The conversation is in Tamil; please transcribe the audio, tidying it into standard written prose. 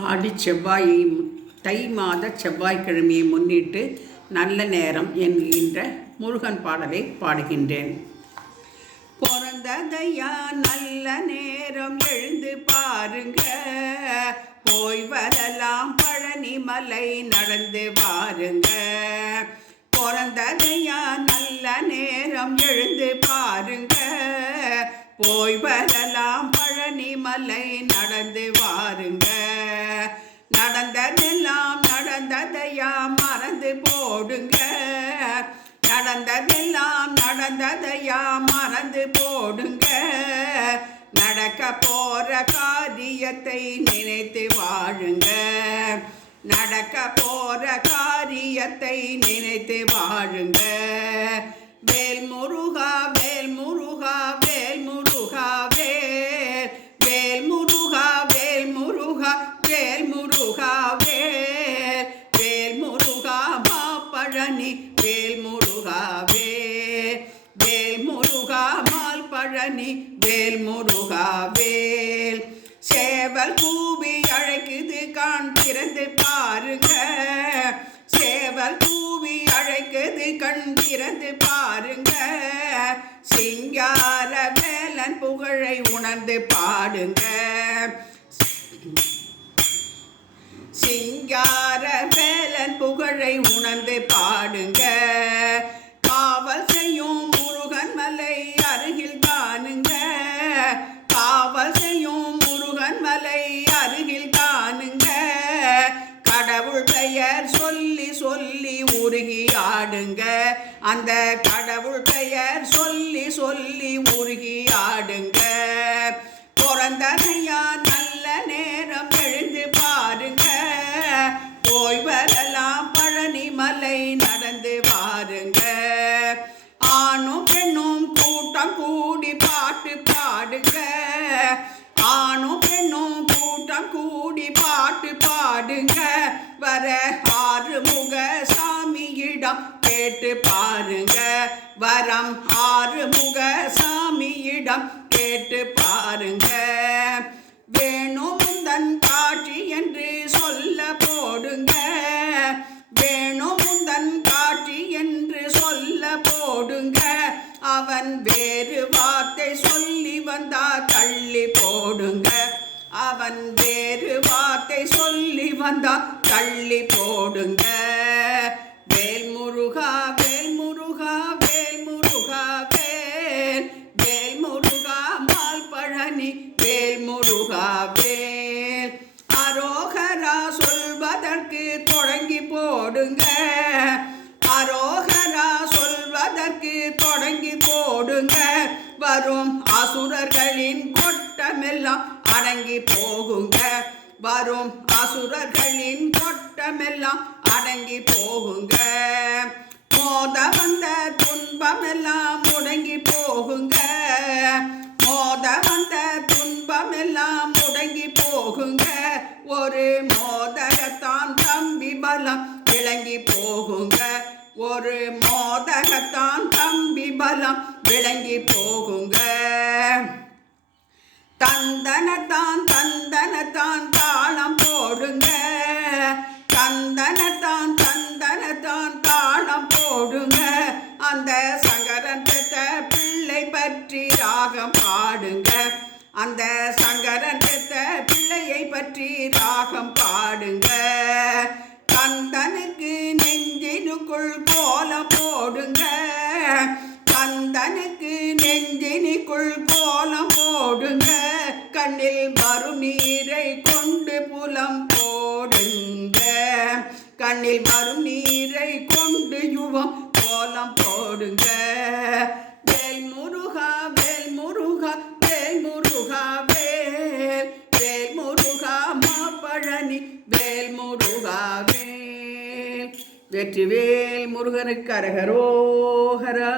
ஆடி செவ்வாயை தை மாத செவ்வாய்க்கிழமையை முன்னிட்டு நல்ல நேரம் என்கின்ற முருகன் பாடலை பாடுகின்றேன். பிறந்ததையா நல்ல நேரம் எழுந்து பாருங்க, போய் வரலாம் பழனி மலை நடந்து பாருங்க. பிறந்ததையா நல்ல நேரம் எழுந்து பாருங்க, போய் வரலாம் பழனி மலை நடந்து வாருங்க. நடந்ததெல்லாம் நடந்ததையா மறந்து போடுங்க, நடந்ததெல்லாம் நடந்ததையா மறந்து போடுங்க. நடக்க போற காரியத்தை நினைத்து வாழுங்க, நடக்க போற காரியத்தை நினைத்து வாழுங்க. வேல் முருகா வேல் முருகா வேல் முருகா வேல், வேல் முருகா வேல் முருகா வேல் முருகா வேல், வேல் முருகா மாப்பழனி வேல் முருகா வேல், வேல் முருகா மால் பழனி வேல் முருகா வேல். சேவல் கூவி அழைக்குது காண் திறந்து பாருங்க, சேவல் கூவி அழைக்குது கண் திறந்து பாருங்க. சிங்கார வேலன் புகழை உணர்ந்து பாடுங்க, சிங்கார வேலன் புகழை உணர்ந்து பாடுங்க. காவல் செய்யும் முருகன் மலை அருகில் காணுங்க, காவல் செய்யும் முருகன் மலை அருகில் காணுங்க. கடவுள் பெயர் சொல்லி சொல்லி உருகி ஆடுங்க, அந்த கடவுள் பெயர் சொல்லி சொல்லி உருகி ஆடுங்க. பிறந்ததையா நல்ல நேரம் எழுந்து பாருங்க, போய் வரலாம் பழனி மலை நடந்து வாருங்க. ஆணும் பெண்ணும் கூட்டம் கூடி பாட்டு பாடுங்க, ஆணும் பெண்ணும் கூட்டம் கூடி பாட்டு பாடுங்க. வர ஆறுமுக சாமியிடம் கேட்டு பாருங்க, வரம் ஆறுமுக சாமியிடம் கேட்டு பாருங்க. வேணும் முந்தன் காட்சி என்று சொல்ல போடுங்க, வேணும் முந்தன் காட்சி என்று சொல்ல போடுங்க. அவன் வேறு வார்த்தை சொல்லி வந்தா தள்ளி போடுங்க, அவன் வேறு வார்த்தை சொல்லி வந்தா தள்ளி போடுங்க. வேல் முருகா வேல் முருகா வேல் முருகா வேல், வேல் முருகா மால் பழனி வேல் முருகா வேல். அரோகரா சொல்வதற்கு தொடங்கி போடுங்க, அரோகரா சொல்வதற்கு தொடங்கி போடுங்க. வரும் அசுரர்களின் கொட்டமெல்லாம் அடங்கி போகுங்க, வரும் அசுரர்களின் கொட்டமெல்லாம் அடங்கி போகுங்க. மோத வந்த துன்பமெல்லாம் முடங்கி போகுங்க, மோத வந்த துன்பமெல்லாம் முடங்கி போகுங்க. ஒரு மோதகத்தான் தம்பி பலம் விளங்கி போகுங்க, ஒரு மோதகத்தான் தம்பி பலம் விளங்கி போகுங்க. தந்தனத்தான் தந்தனத்தான் தாளம் போடுங்க, தந்தனத்தான் தந்தனத்தான் தாளம் போடுங்க. அந்த சங்கரன் பெற்ற பிள்ளை பற்றி ராகம் பாடுங்க, அந்த சங்கரன் பெற்ற பிள்ளையை பற்றி ராகம் பாடுங்க. கந்தனுக்கு நெஞ்சினுக்குள் கோலம் போடுங்க, கந்தனுக்கு நெஞ்சினுக்குள் கோலம் போடுங்க. கண்ணில் வரும் நீரை கொண்டு புலம் போடுங்க, கண்ணில் வரும் நீரை கொண்டு யுவம் கோலம் போடுங்க. வேல் முருகா வேல் முருகா வேல் முருகா வேல், வேல் முருகா மாப்பழனி வேல் முருகா வேல். வெற்றிவேல் முருகனுக்கு அரகரோகரா.